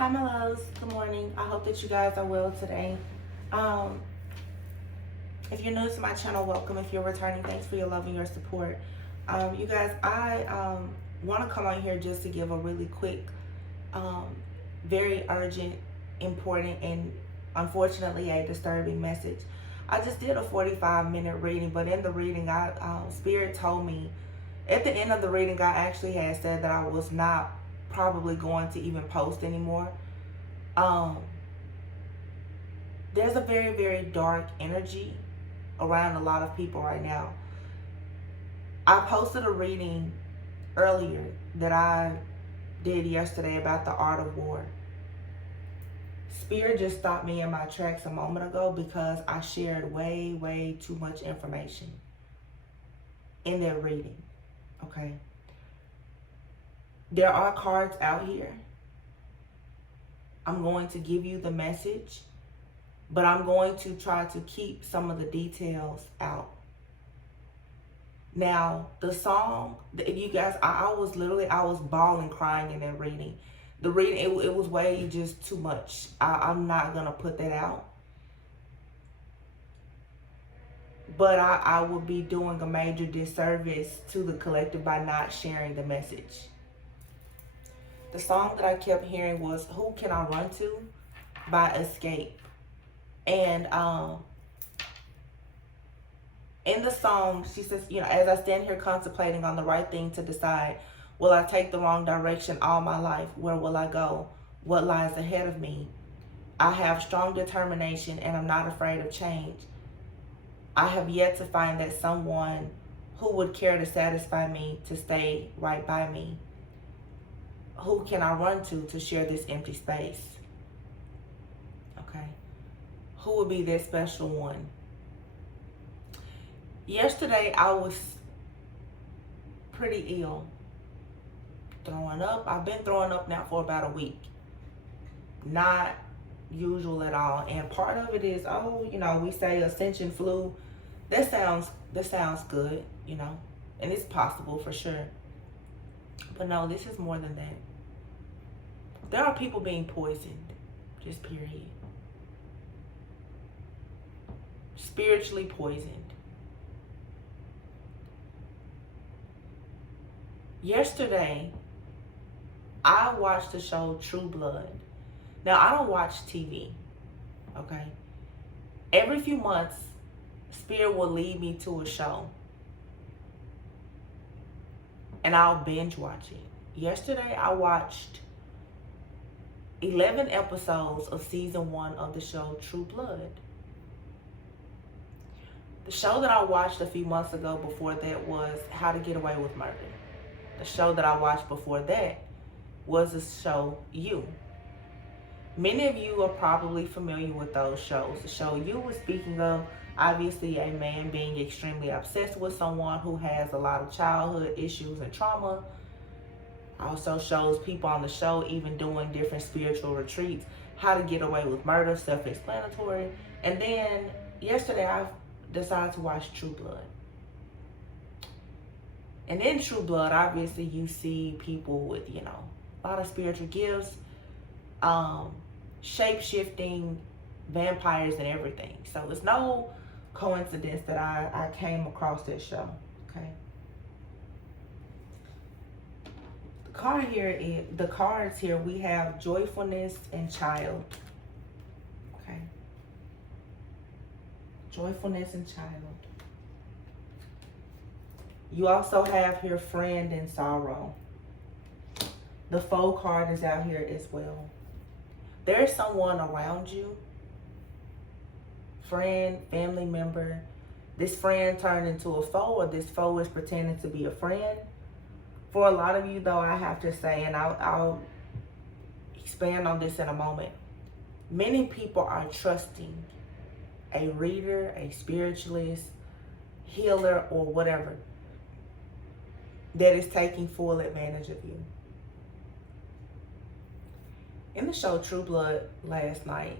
Hi, my loves. Good morning. I hope that you guys are well today. Um, if you're new to my channel, welcome. If you're returning, thanks for your love and your support. You guys, I want to come on here just to give a really quick, um, very urgent, important, and unfortunately a disturbing message. I just did a 45-minute reading, but in the reading, Spirit told me at the end of the reading, I actually had said that I was not probably going to even post anymore. Um, there's a very, very dark energy around a lot of people right now. I posted a reading earlier that I did yesterday about the art of war. Spirit just stopped me in my tracks a moment ago because I shared way, way too much information in that reading. Okay. There are cards out here. I'm going to give you the message, but I'm going to try to keep some of the details out. Now, the song, if you guys, I was bawling, crying in that reading. The reading, it was way just too much. I'm not going to put that out. But I would be doing a major disservice to the collective by not sharing the message. The song that I kept hearing was Who Can I Run To by Escape. And in the song, she says, as I stand here contemplating on the right thing to decide, will I take the wrong direction all my life? Where will I go? What lies ahead of me? I have strong determination and I'm not afraid of change. I have yet to find that someone who would care to satisfy me, to stay right by me. Who can I run to share this empty space? Okay. Who would be that special one? Yesterday, I was pretty ill. Throwing up. I've been throwing up now for about a week. Not usual at all. And part of it is, we say ascension flu. That sounds good, and it's possible for sure. But no, this is more than that. There are people being poisoned, just period. Spiritually poisoned. Yesterday, I watched the show True Blood. Now, I don't watch TV, okay? Every few months, Spirit will lead me to a show, and I'll binge watch it. Yesterday, I watched 11 episodes of season 1 of the show True Blood. The show that I watched a few months ago before that was How to Get Away with Murder. The show that I watched before that was the show You. Many of you are probably familiar with those shows. The show You was speaking of, obviously, a man being extremely obsessed with someone who has a lot of childhood issues and trauma. Also shows people on the show even doing different spiritual retreats. How to Get Away with Murder, self-explanatory. And then yesterday I decided to watch True Blood. And in True Blood, obviously you see people with, a lot of spiritual gifts, shape-shifting vampires and everything. So it's no coincidence that I came across this show, okay? The cards here, we have joyfulness and child. Okay. Joyfulness and child. You also have here friend and sorrow. The foe card is out here as well. There's someone around you. Friend, family member. This friend turned into a foe, or this foe is pretending to be a friend. For a lot of you, though, I have to say, and I'll expand on this in a moment, many people are trusting a reader, a spiritualist, healer, or whatever that is taking full advantage of you. In the show True Blood last night,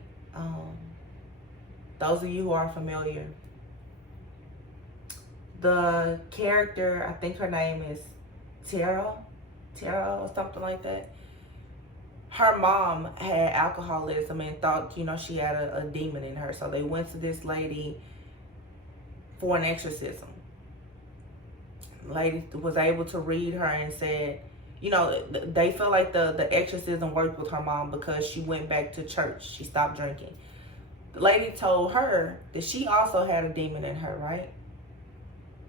those of you who are familiar, the character, I think her name is Tara or something like that. her mom had alcoholism and thought, she had a demon in her. So they went to this lady for an exorcism. The lady was able to read her and said, they felt like the exorcism worked with her mom because she went back to church. She stopped drinking. The lady told her that she also had a demon in her, right?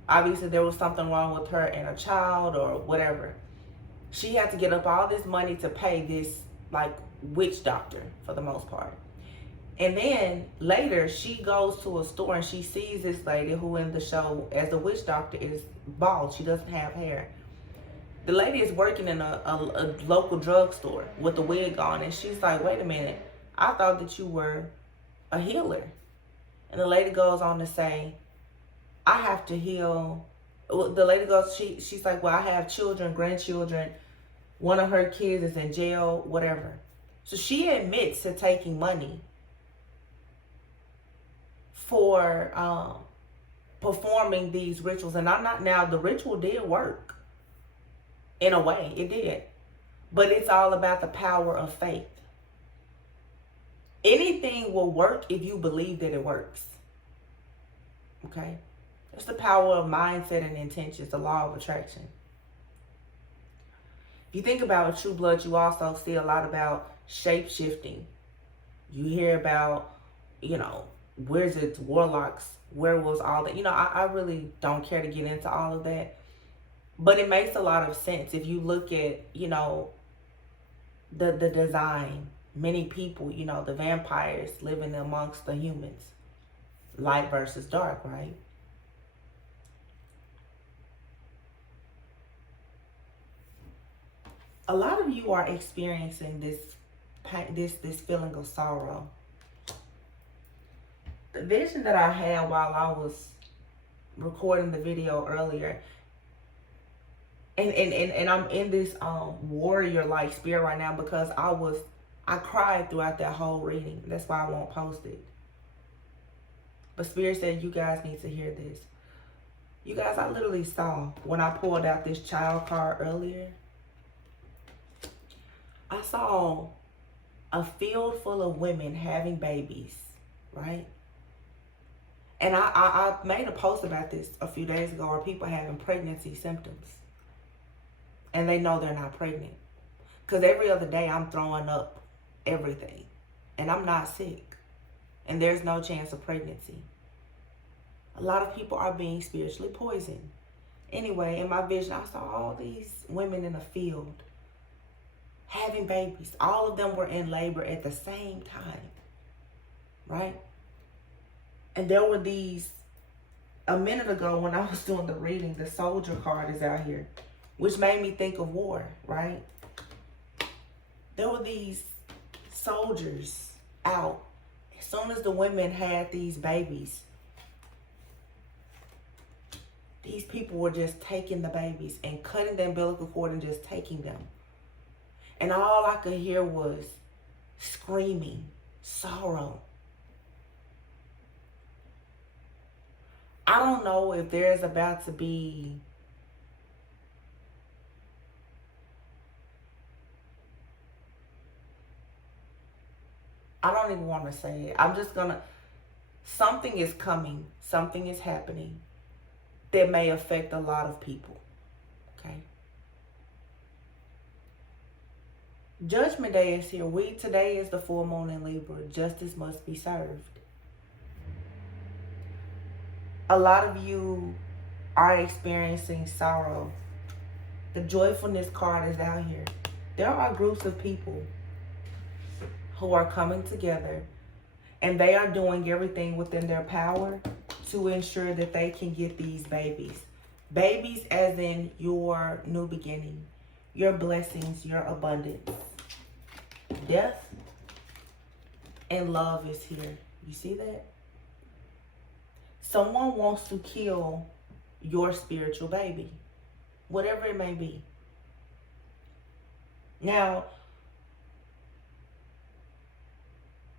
Obviously, there was something wrong with her and a child or whatever. She had to get up all this money to pay this, like, witch doctor for the most part. And then later, she goes to a store and she sees this lady who in the show as the witch doctor is bald. She doesn't have hair. The lady is working in a local drugstore with a wig on. And she's like, wait a minute. I thought that you were a healer. And the lady goes on to say, I have to heal. The lady goes, she's like, well, I have children, grandchildren. One of her kids is in jail, whatever. So she admits to taking money for performing these rituals. And I'm not, now the ritual did work. In a way, it did. But it's all about the power of faith. Anything will work if you believe that it works. Okay? It's the power of mindset and intentions, the law of attraction. If you think about True Blood, you also see a lot about shape-shifting. You hear about, wizards, warlocks, werewolves, all that. I really don't care to get into all of that. But it makes a lot of sense if you look at, the design. Many people, the vampires living amongst the humans. Light versus dark, right? A lot of you are experiencing this feeling of sorrow. The vision that I had while I was recording the video earlier, and I'm in this warrior-like spirit right now because I cried throughout that whole reading. That's why I won't post it. But Spirit said, you guys need to hear this. You guys, I literally saw when I pulled out this child card earlier, I saw a field full of women having babies, right? And I made a post about this a few days ago, where people having pregnancy symptoms. And they know they're not pregnant. Because every other day I'm throwing up everything. And I'm not sick. And there's no chance of pregnancy. A lot of people are being spiritually poisoned. Anyway, in my vision, I saw all these women in a field having babies. All of them were in labor at the same time. Right? And there were these, a minute ago when I was doing the reading, the soldier card is out here, which made me think of war, right? There were these soldiers out. As soon as the women had these babies, these people were just taking the babies and cutting the umbilical cord and just taking them. And all I could hear was screaming, sorrow. I don't know if there's about to be I don't even want to say it. I'm just gonna, something is coming, something is happening that may affect a lot of people, okay? Judgment Day is here. Today is the full moon in Libra. Justice must be served. A lot of you are experiencing sorrow. The joyfulness card is out here. There are groups of people who are coming together and they are doing everything within their power to ensure that they can get these babies. Babies as in your new beginning, your blessings, your abundance. Death and love is here. You see that? Someone wants to kill your spiritual baby, whatever it may be. Now,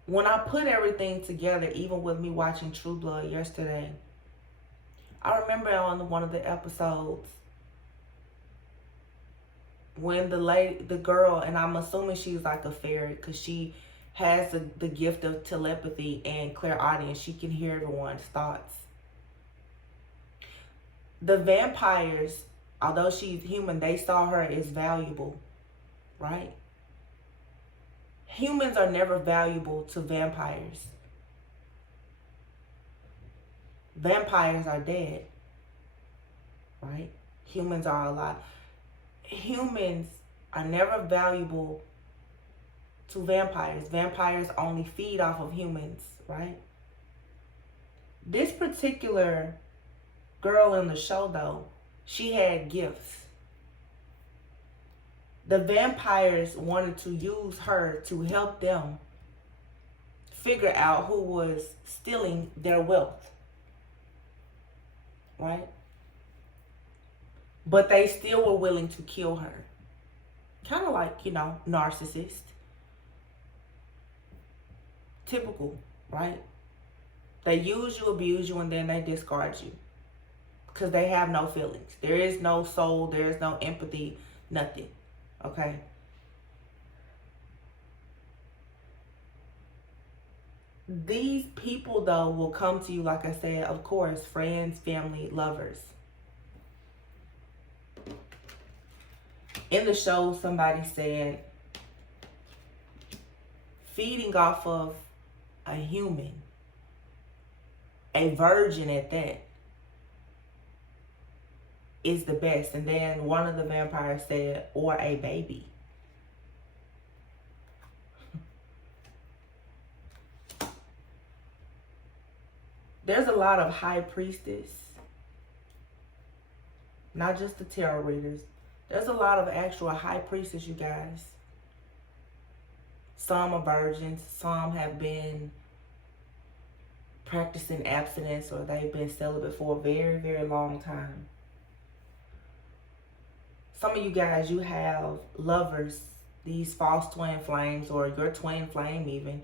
when I put everything together, even with me watching True Blood yesterday, I remember on one of the episodes, when the girl, and I'm assuming she's like a fairy because she has the gift of telepathy and clairaudience. She can hear everyone's thoughts. The vampires, although she's human, they saw her as valuable, right? Humans are never valuable to vampires. Vampires are dead, right? Humans are alive. Humans are never valuable to vampires. Vampires only feed off of humans, right? This particular girl in the show, though, she had gifts. The vampires wanted to use her to help them figure out who was stealing their wealth, right? But they still were willing to kill her. Kind of like, narcissist. Typical, right? They use you, abuse you, and then they discard you. Because they have no feelings. There is no soul. There is no empathy. Nothing. Okay? These people, though, will come to you, like I said, of course, friends, family, lovers. In the show, somebody said, feeding off of a human, a virgin at that, is the best. And then one of the vampires said, or a baby. There's a lot of high priestess, not just the tarot readers. There's a lot of actual high priestess, you guys. Some are virgins. Some have been practicing abstinence, or they've been celibate for a very, very long time. Some of you guys, you have lovers, these false twin flames, or your twin flame even,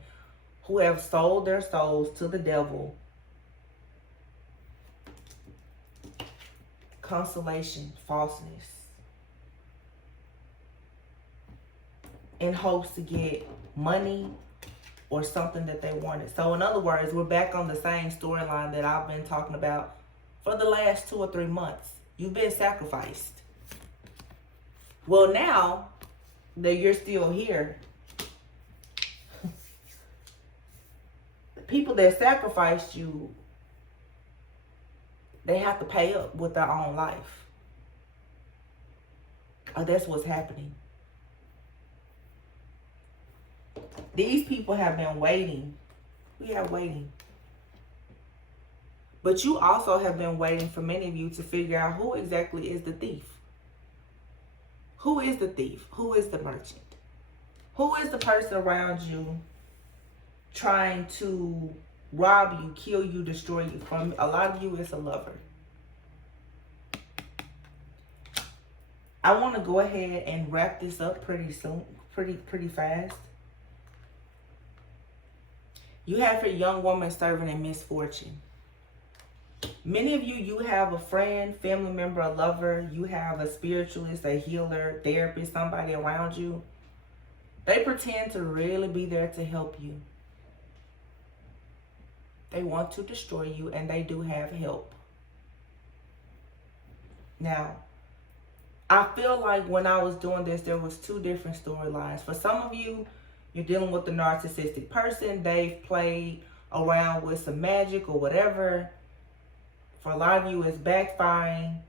who have sold their souls to the devil. Consolation, falseness, in hopes to get money or something that they wanted. So in other words, we're back on the same storyline that I've been talking about for the last 2 or 3 months. You've been sacrificed. Well, now that you're still here, the people that sacrificed you, they have to pay up with their own life. Oh, that's what's happening. These people have been waiting. We are waiting. But you also have been waiting, for many of you, to figure out who exactly is the thief. Who is the thief? Who is the merchant? Who is the person around you trying to rob you, kill you, destroy you? From a lot of you, it's a lover. I want to go ahead and wrap this up pretty soon, pretty fast. You have a young woman serving in misfortune. Many of you, you have a friend, family member, a lover. You have a spiritualist, a healer, therapist, somebody around you. They pretend to really be there to help you. They want to destroy you, and they do have help. Now, I feel like when I was doing this, there was 2 different storylines. For some of you, you're dealing with a narcissistic person. They've played around with some magic or whatever. For a lot of you, it's backfiring.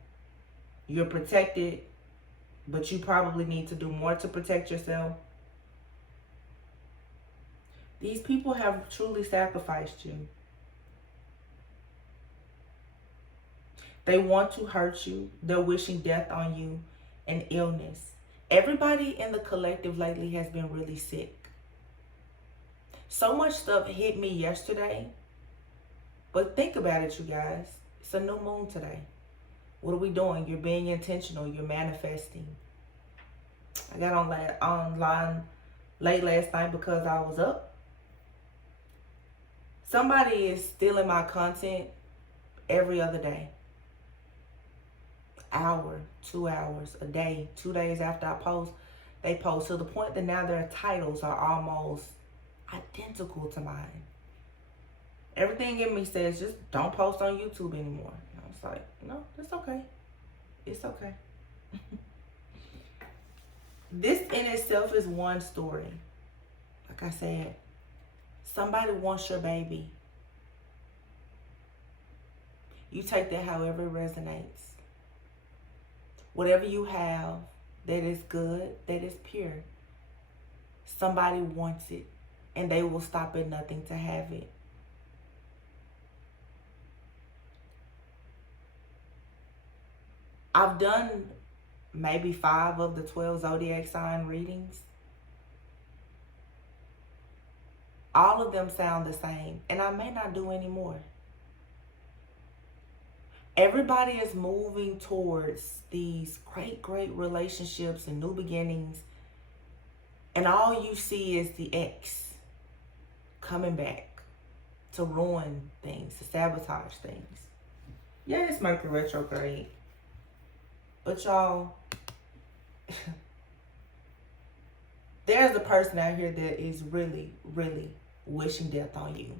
You're protected, but you probably need to do more to protect yourself. These people have truly sacrificed you. They want to hurt you. They're wishing death on you and illness. Everybody in the collective lately has been really sick. So much stuff hit me yesterday. But think about it, you guys. It's a new moon today. What are we doing? You're being intentional. You're manifesting. I got online late last night because I was up. Somebody is stealing my content every other day. hour, 2 hours, a day, 2 days after I post, they post to the point that now their titles are almost identical to mine. Everything in me says just don't post on YouTube anymore. And I was like, no, it's okay. It's okay. This in itself is one story. Like I said, somebody wants your baby. You take that however it resonates. Whatever you have that is good, that is pure, somebody wants it, and they will stop at nothing to have it. I've done maybe 5 of the 12 zodiac sign readings. All of them sound the same, and I may not do any more. Everybody is moving towards these great relationships and new beginnings, and all you see is the ex coming back to ruin things, to sabotage things. Yeah, it's Mercury retrograde. But y'all, there's a person out here that is really wishing death on you.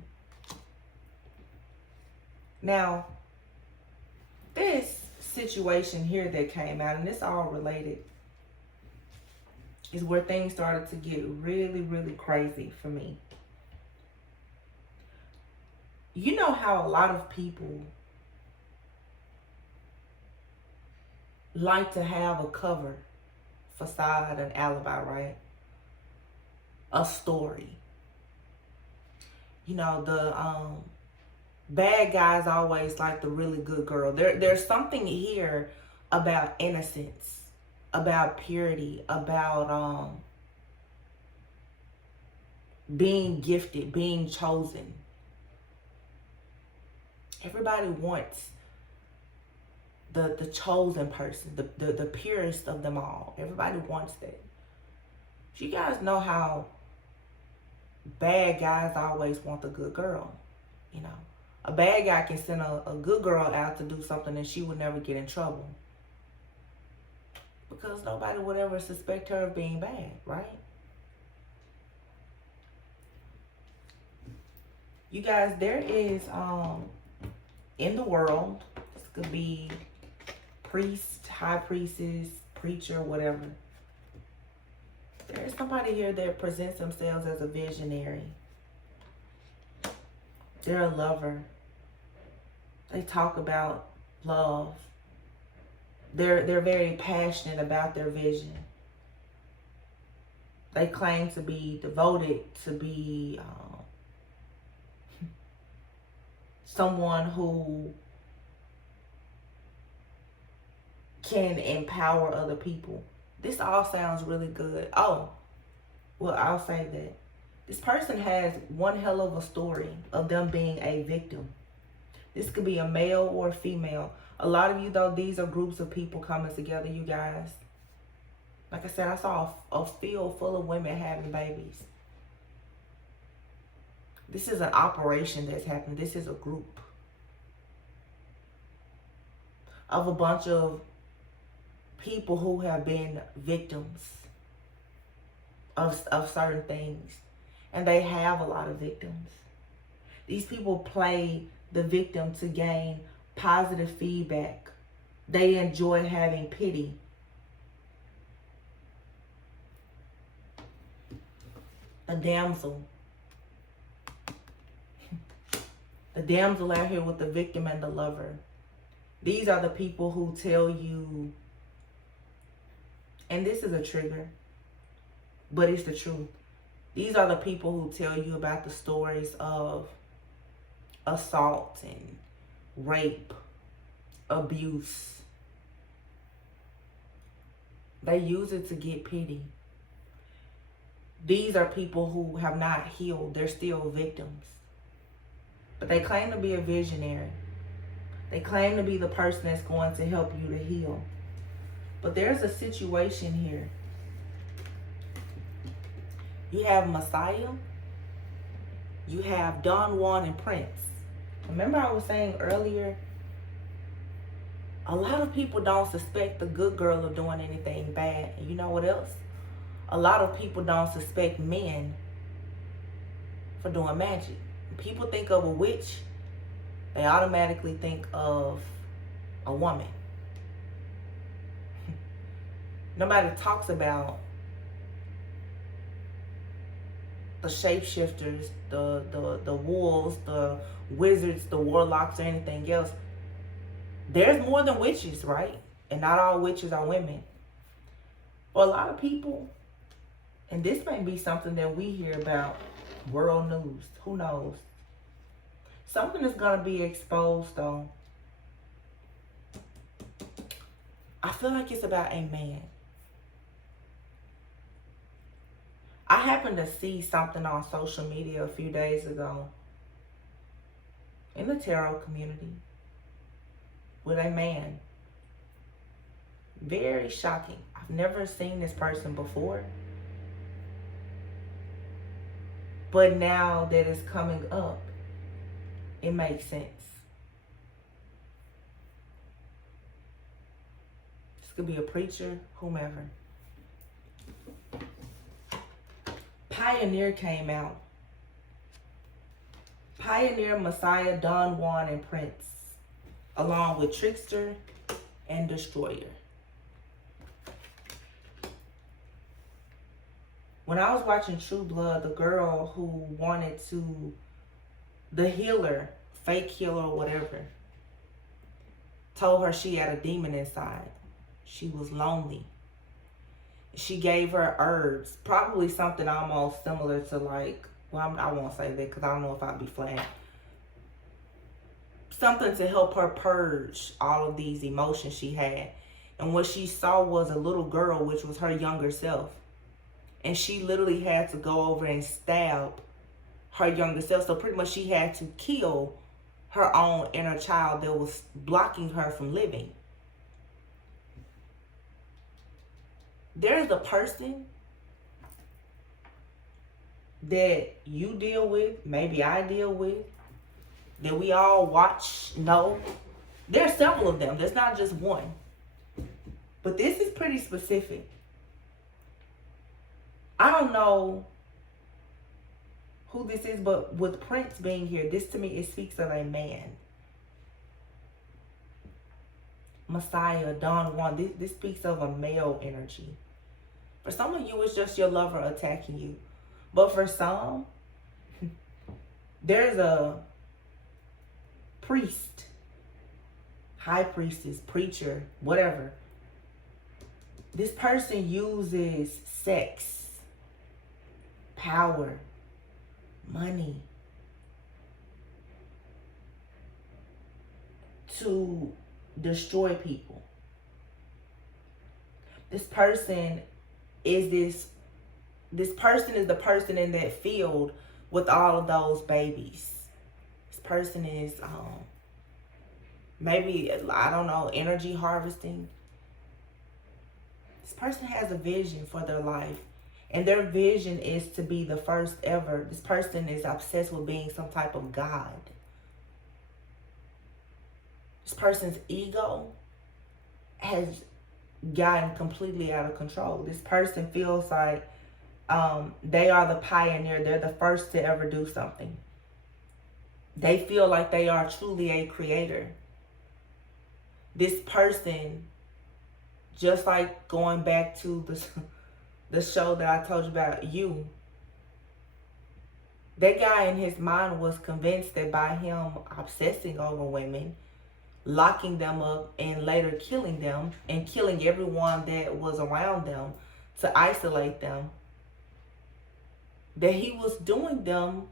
Now, this situation here that came out, and it's all related, is where things started to get really crazy for me. You know how a lot of people like to have a cover, facade, an alibi, right? A story. You know, the bad guys always like the really good girl. There's something here about innocence, about purity, about being gifted, being chosen. Everybody wants the chosen person, the purest of them all. Everybody wants that. You guys know how bad guys always want the good girl. You know, a bad guy can send a good girl out to do something and she would never get in trouble, because nobody would ever suspect her of being bad, right? You guys, there is in the world, this could be priest, high priestess, preacher, whatever. There's somebody here that presents themselves as a visionary. They're a lover. They talk about love. They're very passionate about their vision. They claim to be devoted, to be someone who can empower other people. This all sounds really good. Oh, well, I'll say that this person has one hell of a story of them being a victim. This could be a male or a female. A lot of you, though, these are groups of people coming together, you guys. Like I said, I saw a field full of women having babies. This is an operation that's happening. This is a group of a bunch of people who have been victims of certain things. And they have a lot of victims. These people play the victim to gain positive feedback. They enjoy having pity. A damsel. The damsel out here with the victim and the lover. These are the people who tell you, and this is a trigger, but it's the truth. These are the people who tell you about the stories of assault and rape, abuse. They use it to get pity. These are people who have not healed. They're still victims. But they claim to be a visionary. They claim to be the person that's going to help you to heal. But there's a situation here. You have Messiah. You have Don Juan and Prince. Remember I was saying earlier, A lot of people don't suspect the good girl of doing anything bad. And you know what else? A lot of people don't suspect men for doing magic. When people think of a witch, they automatically think of a woman. Nobody talks about the shapeshifters, the wolves, the wizards, the warlocks, or anything else. There's more than witches, right? And not all witches are women. For a lot of people, and this may be something that we hear about world news, who knows? Something is going to be exposed, though. I feel like it's about a man. I happened to see something on social media a few days ago in the tarot community with a man. Very shocking. I've never seen this person before. But now that it's coming up, it makes sense. This could be a preacher, whomever. Pioneer came out. Pioneer, Messiah, Don Juan, and Prince, along with Trickster and Destroyer. When I was watching True Blood, the girl who wanted to, the healer, fake healer or whatever, told her she had a demon inside. She was lonely. She gave her herbs, probably something almost similar to like, well, I won't say that because I don't know if I'd be flat. Something to help her purge all of these emotions she had. And what she saw was a little girl, which was her younger self. And she literally had to go over and stab her younger self. So pretty much she had to kill her own inner child that was blocking her from living. There's a person that you deal with, maybe I deal with, that we all watch, know. There's several of them. There's not just one. But this is pretty specific. I don't know who this is, but with Prince being here, this to me, it speaks of a man. Messiah, Don Juan, this speaks of a male energy. For some of you, it's just your lover attacking you. But for some, there's a priest, high priestess, preacher, whatever. This person uses sex, power, money to destroy people. This person is this person is the person in that field with all of those babies. This person is maybe, I don't know, energy harvesting. This person has a vision for their life, and their vision is to be the first ever. This person is obsessed with being some type of god. This person's ego has gotten completely out of control. This person feels like they are the pioneer. They're the first to ever do something. They feel like they are truly a creator. This person, just like going back to the show that I told you about, You, that guy in his mind was convinced that by him obsessing over women, locking them up, and later killing them, and killing everyone that was around them to isolate them, that he was doing them,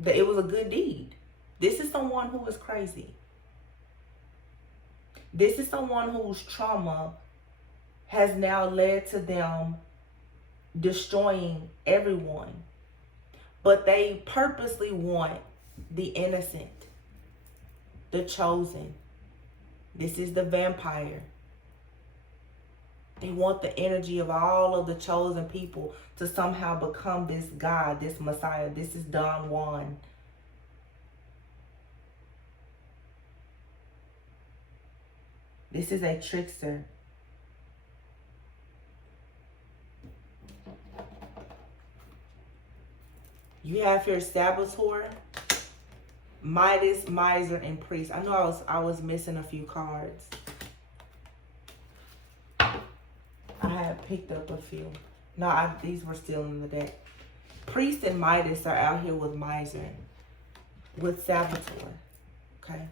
that it was a good deed. This is someone who is crazy. This is someone whose trauma has now led to them destroying everyone. But they purposely want the innocent, the chosen. This is the vampire. They want the energy of all of the chosen people to somehow become this God, this Messiah. This is Don Juan. This is a trickster. You have here saboteur, Midas, miser, and priest. I know I was missing a few cards. I had picked up a few. No, these were still in the deck. Priest and Midas are out here with miser, with saboteur. Okay.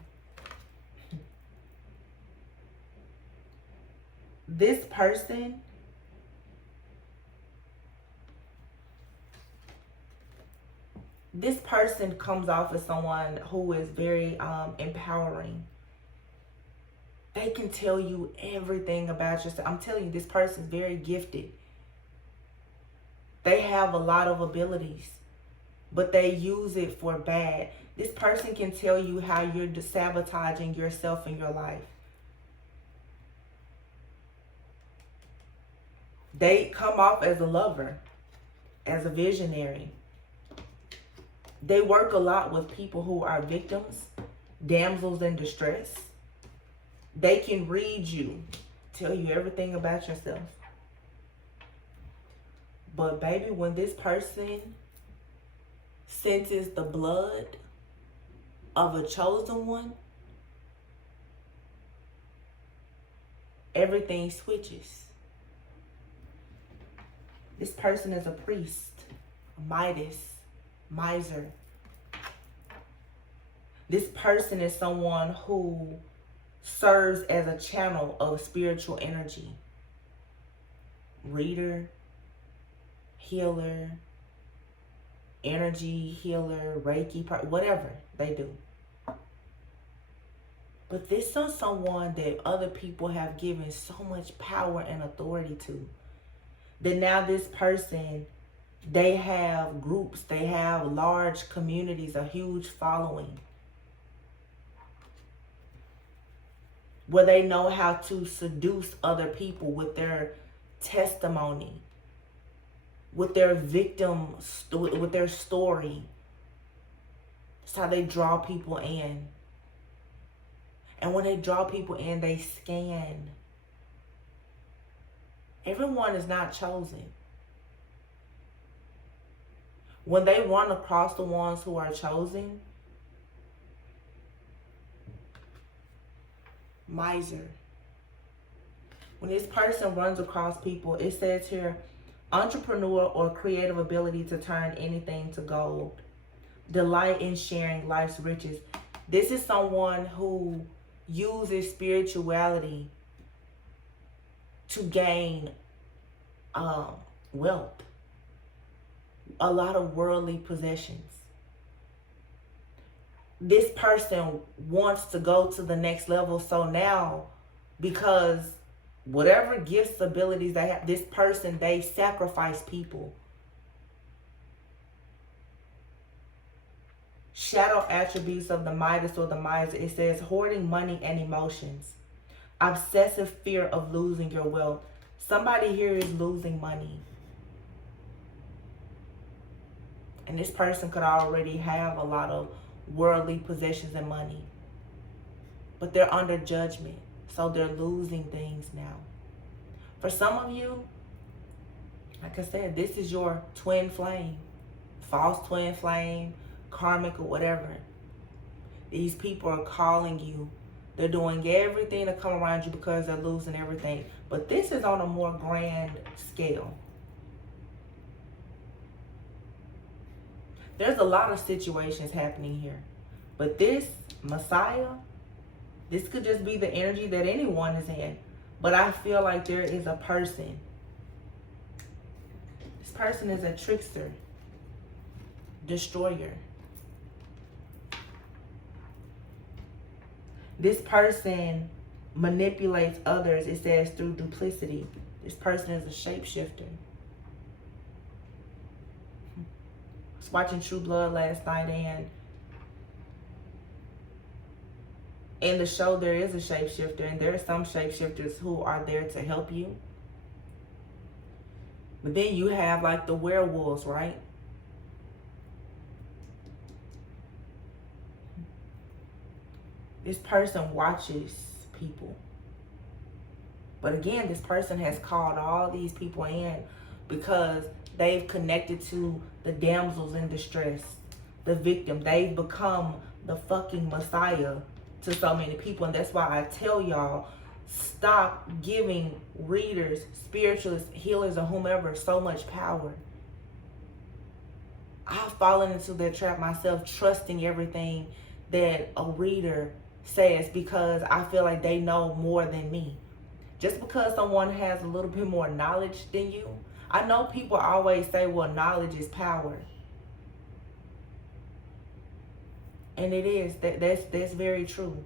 This person comes off as someone who is very empowering. They can tell you everything about yourself. I'm telling you, this person is very gifted. They have a lot of abilities, but they use it for bad. This person can tell you how you're sabotaging yourself in your life. They come off as a lover, as a visionary. They work a lot with people who are victims, damsels in distress. They can read you, tell you everything about yourself. But baby, when this person senses the blood of a chosen one, everything switches. This person is a priest, a Midas, miser. This person is someone who serves as a channel of spiritual energy. Reader, healer, energy healer, Reiki, whatever they do. But this is someone that other people have given so much power and authority to, that now this person, they have groups, they have large communities, a huge following, where they know how to seduce other people with their testimony, with their victim, with their story. That's how they draw people in. And when they draw people in, they scan. Everyone is not chosen. When they run across the ones who are chosen, miser. When this person runs across people, it says here, entrepreneur or creative ability to turn anything to gold. Delight in sharing life's riches. This is someone who uses spirituality to gain wealth, a lot of worldly possessions. This person wants to go to the next level, so now, because whatever gifts, abilities they have, this person, they sacrifice people. Shadow attributes of the Midas or the miser, it says hoarding money and emotions. Obsessive fear of losing your wealth. Somebody here is losing money. And this person could already have a lot of worldly possessions and money. But they're under judgment. So they're losing things now. For some of you, like I said, this is your twin flame. False twin flame, karmic or whatever. These people are calling you. They're doing everything to come around you because they're losing everything. But this is on a more grand scale. There's a lot of situations happening here. But this Messiah, this could just be the energy that anyone is in. But I feel like there is a person. This person is a trickster, destroyer. This person manipulates others, it says, through duplicity. This person is a shapeshifter. I was watching True Blood last night, and in the show there is a shapeshifter, and there are some shapeshifters who are there to help you. But then you have like the werewolves, right? This person watches people. But again, this person has called all these people in because they've connected to the damsels in distress, the victim. They've become the fucking Messiah to so many people. And that's why I tell y'all, stop giving readers, spiritualists, healers, or whomever so much power. I've fallen into that trap myself, trusting everything that a reader says because I feel like they know more than me. Just because someone has a little bit more knowledge than you, I know people always say, well, knowledge is power. And it is. That's very true.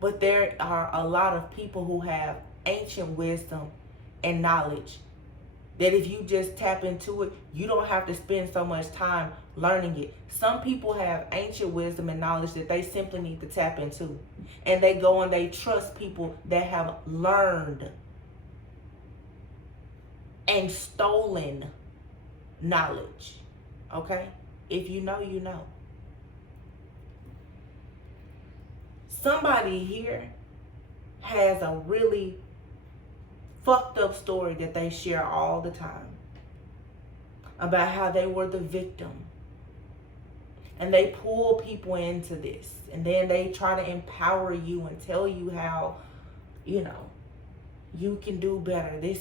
But there are a lot of people who have ancient wisdom and knowledge that if you just tap into it, you don't have to spend so much time learning it. Some people have ancient wisdom and knowledge that they simply need to tap into. And they go and they trust people that have learned and stolen knowledge. Okay? If you know, you know. Somebody here has a really fucked up story that they share all the time about how they were the victim. And they pull people into this. And then they try to empower you and tell you how, you can do better. This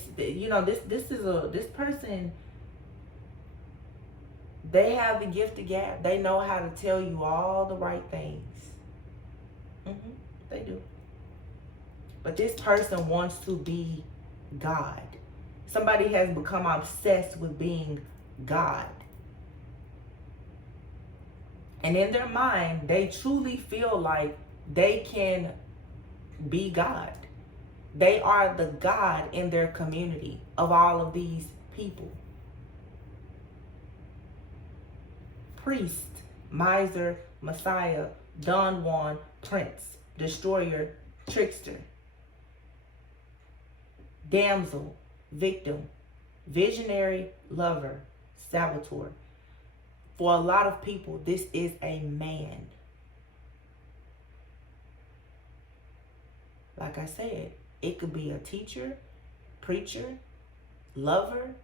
person, they have the gift of gab. They know how to tell you all the right things. They do. But this person wants to be God. Somebody has become obsessed with being God. And in their mind, they truly feel like they can be God. They are the God in their community of all of these people. Priest, miser, Messiah, Don Juan, Prince, Destroyer, Trickster, Damsel, Victim, Visionary, Lover, Saboteur. For a lot of people, this is a man. Like I said, it could be a teacher, preacher, lover.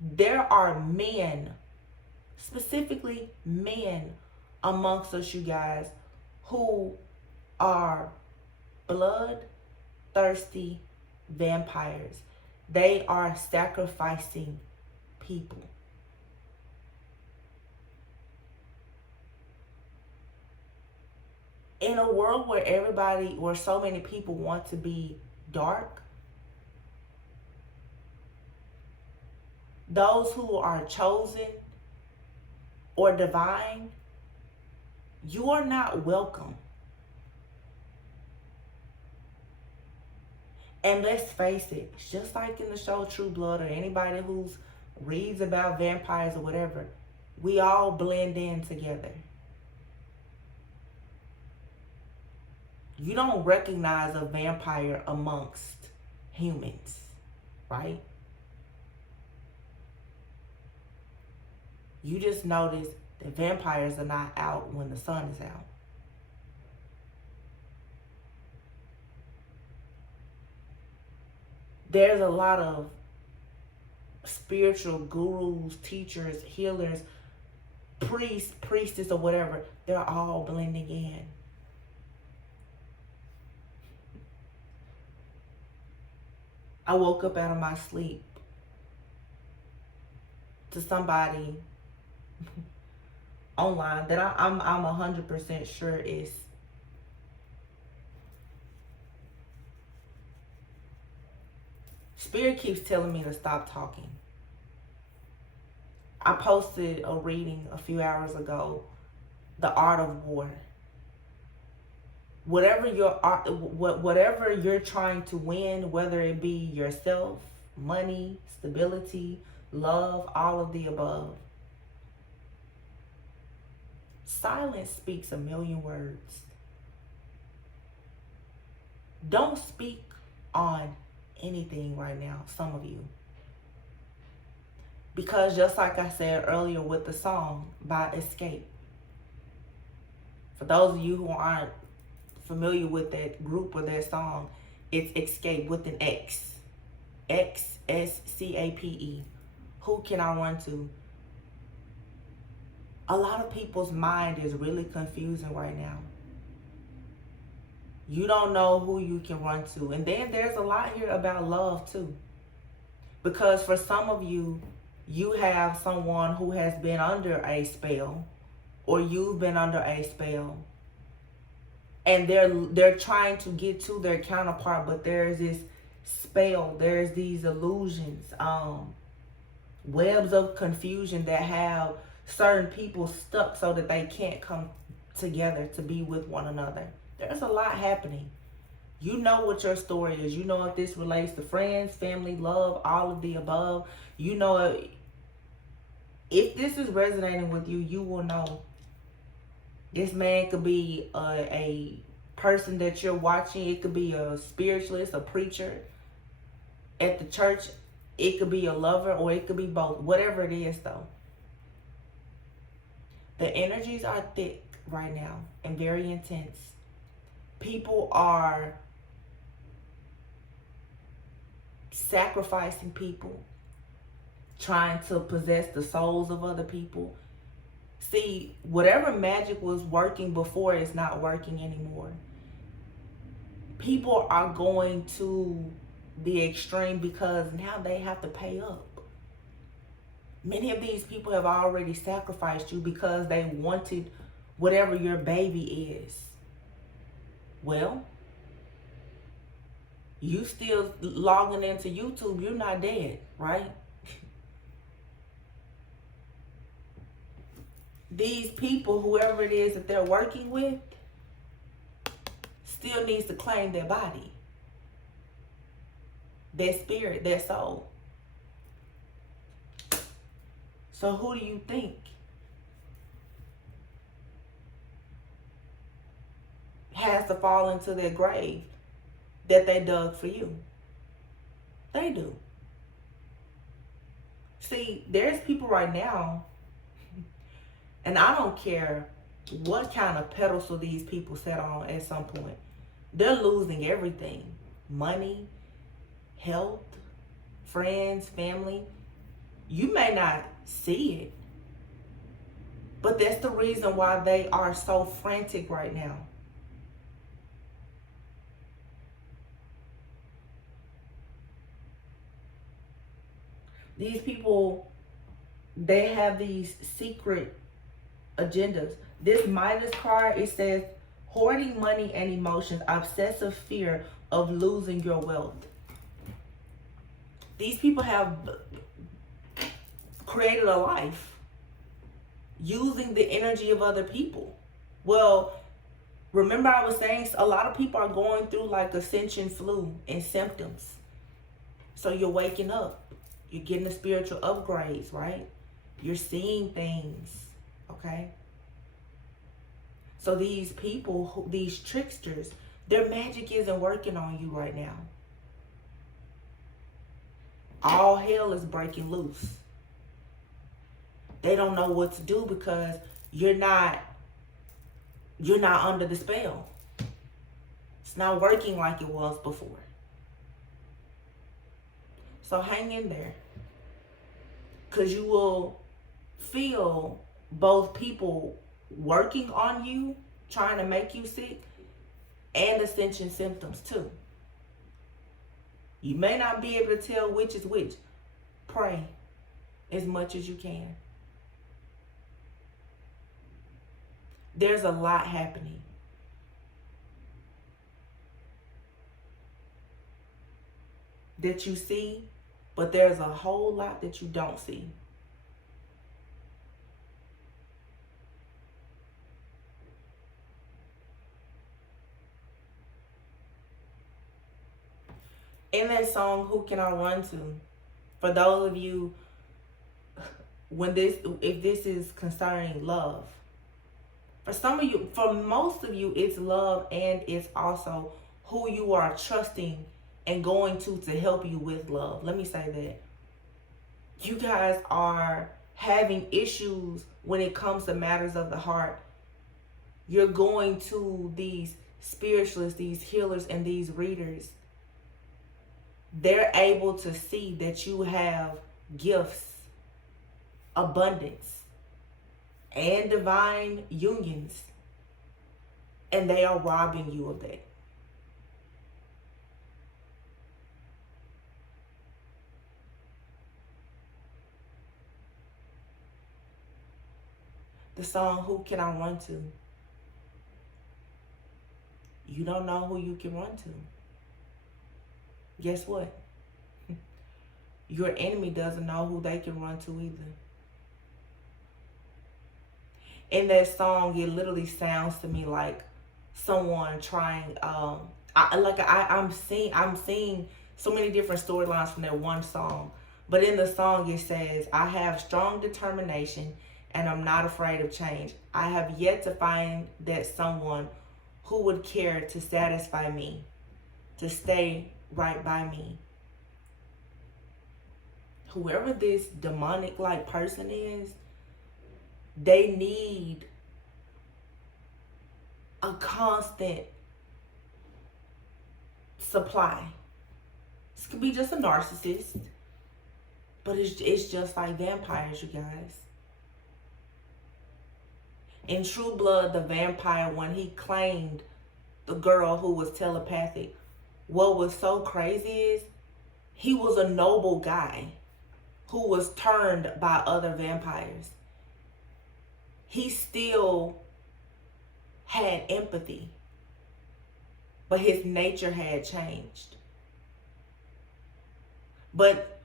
There are men, specifically men amongst us, you guys, who are bloodthirsty vampires. They are sacrificing people. In a world where so many people want to be dark, those who are chosen or divine, you are not welcome. And let's face it, just like in the show True Blood, or anybody who reads about vampires or whatever, we all blend in together. You don't recognize a vampire amongst humans, right? You just notice that vampires are not out when the sun is out. There's a lot of spiritual gurus, teachers, healers, priests, priestess, or whatever. They're all blending in. I woke up out of my sleep to somebody online that I'm 100% sure is Spirit keeps telling me to stop talking. I posted a reading a few hours ago, The Art of War. Whatever you're trying to win, whether it be yourself, money, stability, love, all of the above, silence speaks a million words. Don't speak on anything right now, some of you. Because just like I said earlier with the song by Escape, for those of you who aren't familiar with that group or that song, it's Escape with an X. Xscape. Who can I run to? A lot of people's mind is really confusing right now. You don't know who you can run to. And then there's a lot here about love too. Because for some of you, you have someone who has been under a spell, or you've been under a spell, and they're trying to get to their counterpart, but there's this spell, there's these illusions, webs of confusion that have certain people stuck so that they can't come together to be with one another. There's a lot happening. You know what your story is. You know if this relates to friends, family, love, all of the above. You know if this is resonating with you, you will know. This man could be a person that you're watching. It could be a spiritualist, a preacher at the church. It could be a lover, or it could be both. Whatever it is, though. The energies are thick right now and very intense. People are sacrificing people, trying to possess the souls of other people. See, whatever magic was working before is not working anymore. People are going to the extreme because now they have to pay up. Many of these people have already sacrificed you because they wanted whatever your baby is. Well, you still logging into YouTube, you're not dead, right? These people, whoever it is that they're working with, still needs to claim their body, their spirit, their soul. So who do you think has to fall into their grave that they dug for you? They do. See, there's people right now, and I don't care what kind of pedestal these people set on at some point. They're losing everything. Money, health, friends, family. You may not see it, but that's the reason why they are so frantic right now. These people, they have these secret agendas. This Midas card, it says hoarding money and emotions, obsessive fear of losing your wealth. These people have created a life using the energy of other people. Well, remember I was saying a lot of people are going through like ascension flu and symptoms. So you're waking up. You're getting the spiritual upgrades, right? You're seeing things, okay? So these people, these tricksters, their magic isn't working on you right now. All hell is breaking loose. They don't know what to do because you're not under the spell. It's not working like it was before. So hang in there, because you will feel both people working on you, trying to make you sick, and ascension symptoms too. You may not be able to tell which is which. Pray as much as you can. There's a lot happening. That you see, but there's a whole lot that you don't see. In that song, Who Can I Run To? For those of you, if this is concerning love. For some of you, for most of you, it's love, and it's also who you are trusting and going to help you with love. Let me say that. You guys are having issues when it comes to matters of the heart. You're going to these spiritualists, these healers, and these readers, they're able to see that you have gifts, abundance, and divine unions, and they are robbing you of that. The song, Who Can I Run To? You don't know who you can run to. Guess what? Your enemy doesn't know who they can run to either. In that song, it literally sounds to me like someone trying. I'm seeing so many different storylines from that one song. But in the song, it says, "I have strong determination, and I'm not afraid of change. I have yet to find that someone who would care to satisfy me, to stay right by me." Whoever this demonic-like person is, they need a constant supply. This could be just a narcissist, but it's just like vampires, you guys. In True Blood, the vampire, when he claimed the girl who was telepathic, what was so crazy is he was a noble guy who was turned by other vampires. He still had empathy, but his nature had changed. But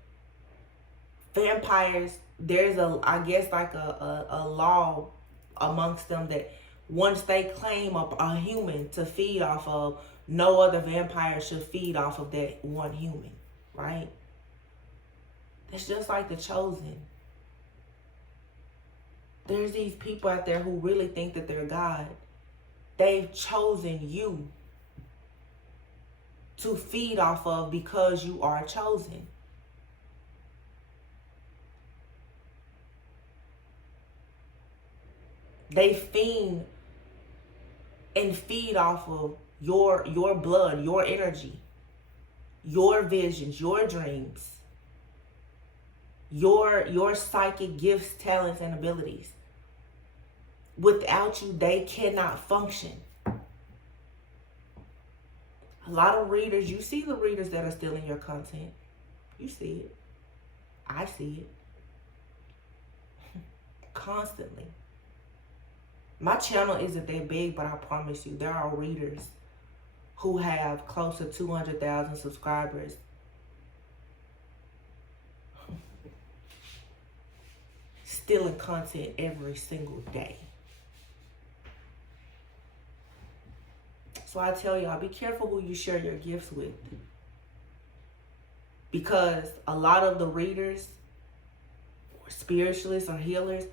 vampires, there's I guess like a law amongst them that once they claim a human to feed off of, no other vampire should feed off of that one human, right? It's just like the Chosen. There's these people out there who really think that they're God. They've chosen you to feed off of because you are chosen. They fiend and feed off of your blood, your energy, your visions, your dreams, your psychic gifts, talents, and abilities. Without you, they cannot function. A lot of readers, you see the readers that are stealing your content. You see it. I see it. Constantly. My channel isn't that big, but I promise you, there are readers who have close to 200,000 subscribers. Stealing content every single day. So I tell y'all, be careful who you share your gifts with. Because a lot of the readers, or spiritualists, or healers,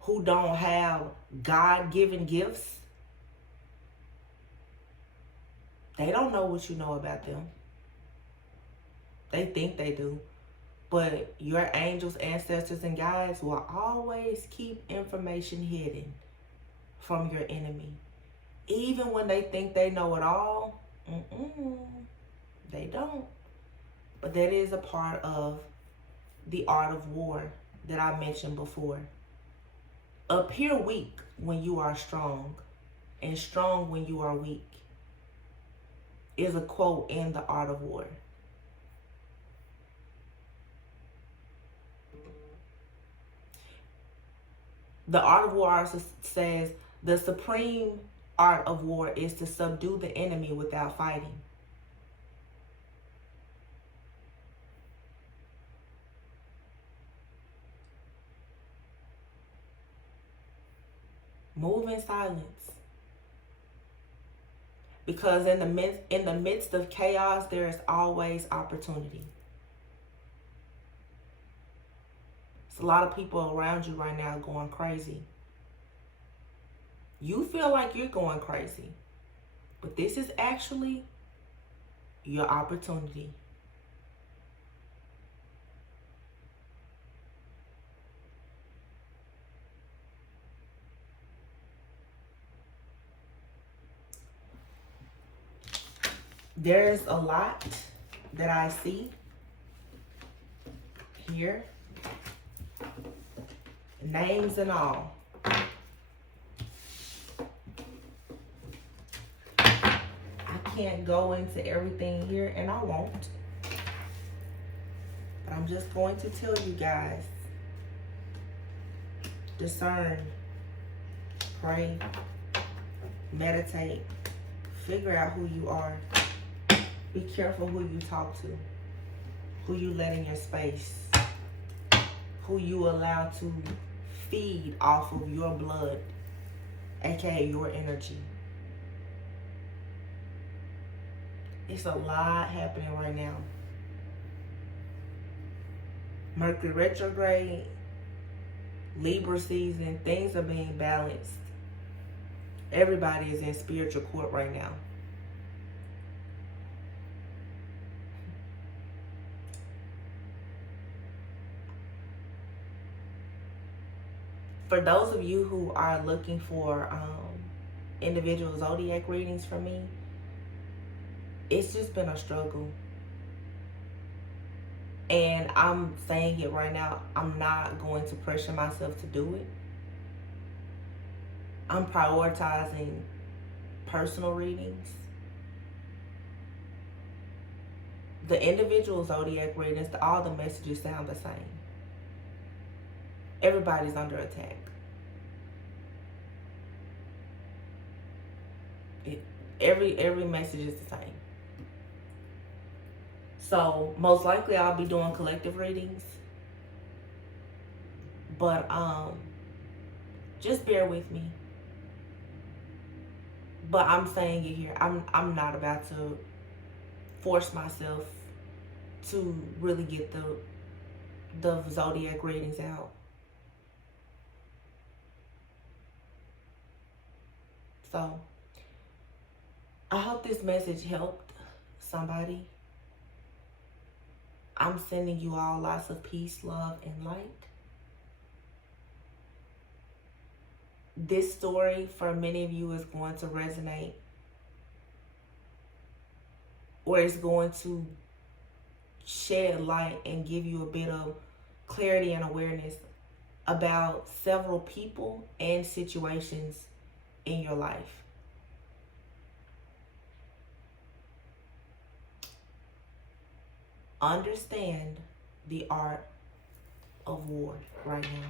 who don't have God-given gifts, they don't know what you know about them. They think they do. But your angels, ancestors, and guides will always keep information hidden from your enemy. Even when they think they know it all, they don't. But that is a part of the art of war that I mentioned before. Appear weak when you are strong, and strong when you are weak, is a quote in the art of war. The art of war also says the supreme art of war is to subdue the enemy without fighting. Move in silence. Because in the midst of chaos, there is always opportunity. There's a lot of people around you right now going crazy. You feel like you're going crazy, but this is actually your opportunity. There's a lot that I see here, names and all. I can't go into everything here, and I won't. But I'm just going to tell you guys, discern, pray, meditate, figure out who you are. Be careful who you talk to, who you let in your space, who you allow to feed off of your blood, aka your energy. It's a lot happening right now. Mercury retrograde, Libra season, things are being balanced. Everybody is in spiritual court right now. For those of you who are looking for individual zodiac readings from me, it's just been a struggle. And I'm saying it right now, I'm not going to pressure myself to do it. I'm prioritizing personal readings. The individual zodiac readings, all the messages sound the same. Everybody's under attack. Every message is the same. So most likely I'll be doing collective readings. But just bear with me. But I'm saying it here. I'm not about to force myself to really get the zodiac readings out. So I hope this message helped somebody. I'm sending you all lots of peace, love, and light. This story for many of you is going to resonate, or it's going to shed light and give you a bit of clarity and awareness about several people and situations in your life. Understand the art of war right now.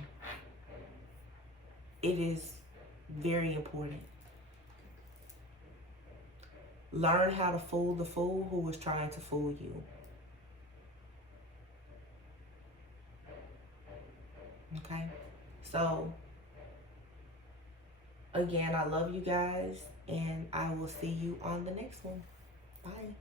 It is very important. Learn how to fool the fool who is trying to fool you. Okay? So, again, I love you guys, and I will see you on the next one. Bye.